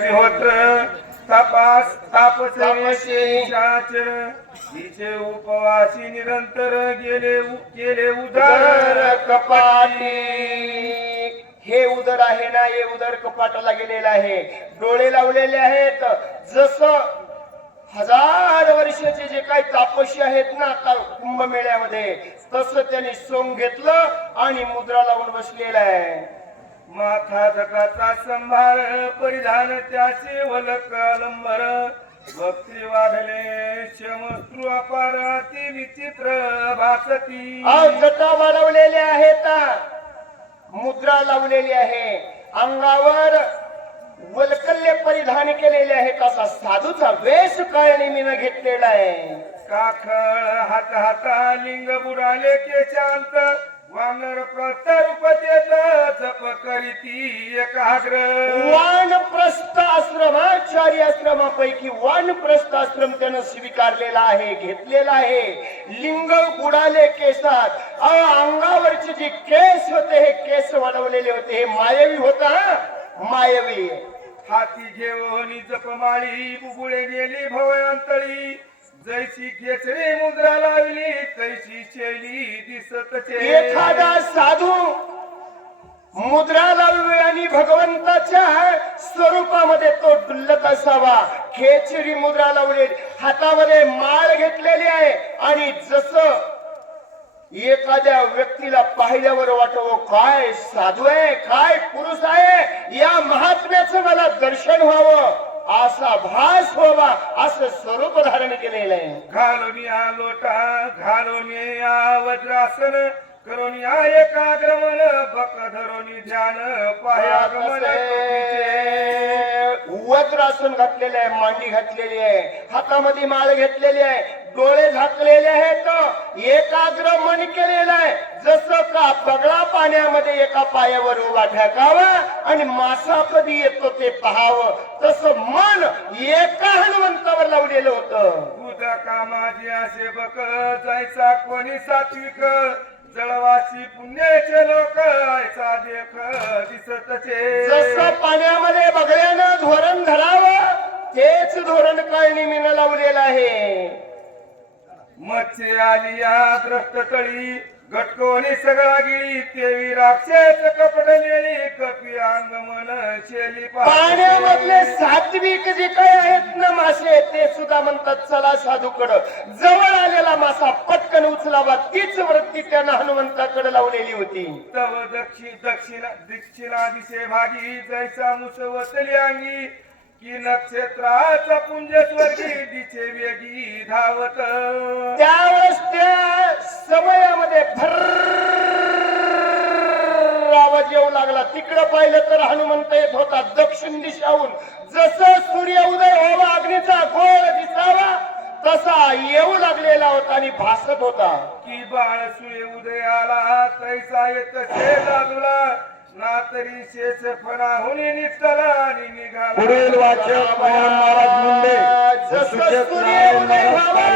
होत्र तपास तापसे उपवासी निरंतर गेले केले उदार. उदर कपाटी. हे उदर आहे ना हे उदर कपाटाला गेलेलं आहे. डोळे लावलेले आहेत. जस हजार वर्षाचे जे काही तापशी आहेत ना आता कुंभमेळ्यामध्ये तसं त्यांनी सोंग घेतलं आणि मुद्रा लावून बसलेला आहे. माथा जगाचा संभार परिधान त्याचे वलक अलंबर. भक्ती वाढले शमस्त्रू अपार विचित्र भासती. जटा वाढवलेल्या आहेत. मुद्रा लावलेली आहे. अंगावर वलकल्य परिधान केलेले आहेत. असा साधूचा वेश काळनिमीनं घेतलेला आहे. काखळ हात हाता लिंग बुडाले केशांत. वानर प्रतरूप देत जप करीती एकाग्र. वानप्रस्थ आश्रमापैकी वानप्रस्थ आश्रम त्यानं स्वीकारलेला आहे घेतलेला आहे. लिंग बुडाले केसात. अंगावरचे जे केस होते हे केस वाढवलेले होते हे मायवी होता मायवी. हाती घेऊन जपमाळी बुबुळे गेली भवयांतळी जैसी खेचरी मुद्रा दिसतचे एखादा साधू मुद्रा लावली आणि भगवंताच्या स्वरूपामध्ये तो डुल्लत असावा. खेचरी मुद्रा लावली हातामध्ये माळ घेतलेली आहे आणि जसं एखाद्या व्यक्तीला पाहिल्यावर वाटव काय साधू आहे काय पुरुष आहे या महात्म्याचं मला दर्शन व्हावं असा भास व्हावा असं स्वरूप धारण केलेलं आहे घालून या लोटा घालून या वज्रासन करून या एकाग्रमन बक धरून ध्यान पायागमन वज्रासन घातलेले आहे मांडी घातलेली आहे हातामध्ये माळ घेतलेली आहे डोळे झाकलेले आहेत एकाग्र मन केलेलं आहे. पाण्यामध्ये एका पायावर उभा ठेकावा आणि मासा कधी येतो ते पाहावं. तसं मन एका हनुमंतावर लावलेलं होतं. उदा कामाची असे बक जायचा कोणी सात्विक. जळवासी पुण्याचे लोक ऐसा देख दिसतचे. जसं पाण्यामध्ये बगड्यानं धोरण धरावं तेच धोरण कळणीमीनं लावलेलं आहे. मच्छी आली या द्रष्ट तळी घटकोनी सगळा गिळी तेवी राक्षस कपड नेली कपी अंग मन शेली पाण्यामधले सात्विक जे काही आहेत ना मासे ते सुद्धा म्हणतात चला साधूकडं. जवळ आलेला मासा पटकन उचलावा. तीच वृत्ती त्यानं हनुमंताकडे लावलेली होती. तव दक्षिण दक्षिणा दक्षिणा दिसे भागी जैसा मुसवतली अंगी की नक्षत्राचा पुंज स्वर्गी दिसे वेगी धावत. त्या आवाज येऊ लागला तिकडं पाहिलं तर हनुमंत येत होता दक्षिण दिशाहून. जसं सूर्य उदय व्हावा अग्नीचा गोळ दिसावा तसा येऊ लागलेला होता आणि भासत होता. की बाळ सुळे उदयाला तैसा येत शे दादूला ना तरी शेष फणाहून निघतला आणि निघाला. पुढील वाचक महाराज मुंडे. जसं सूर्य उदय व्हावा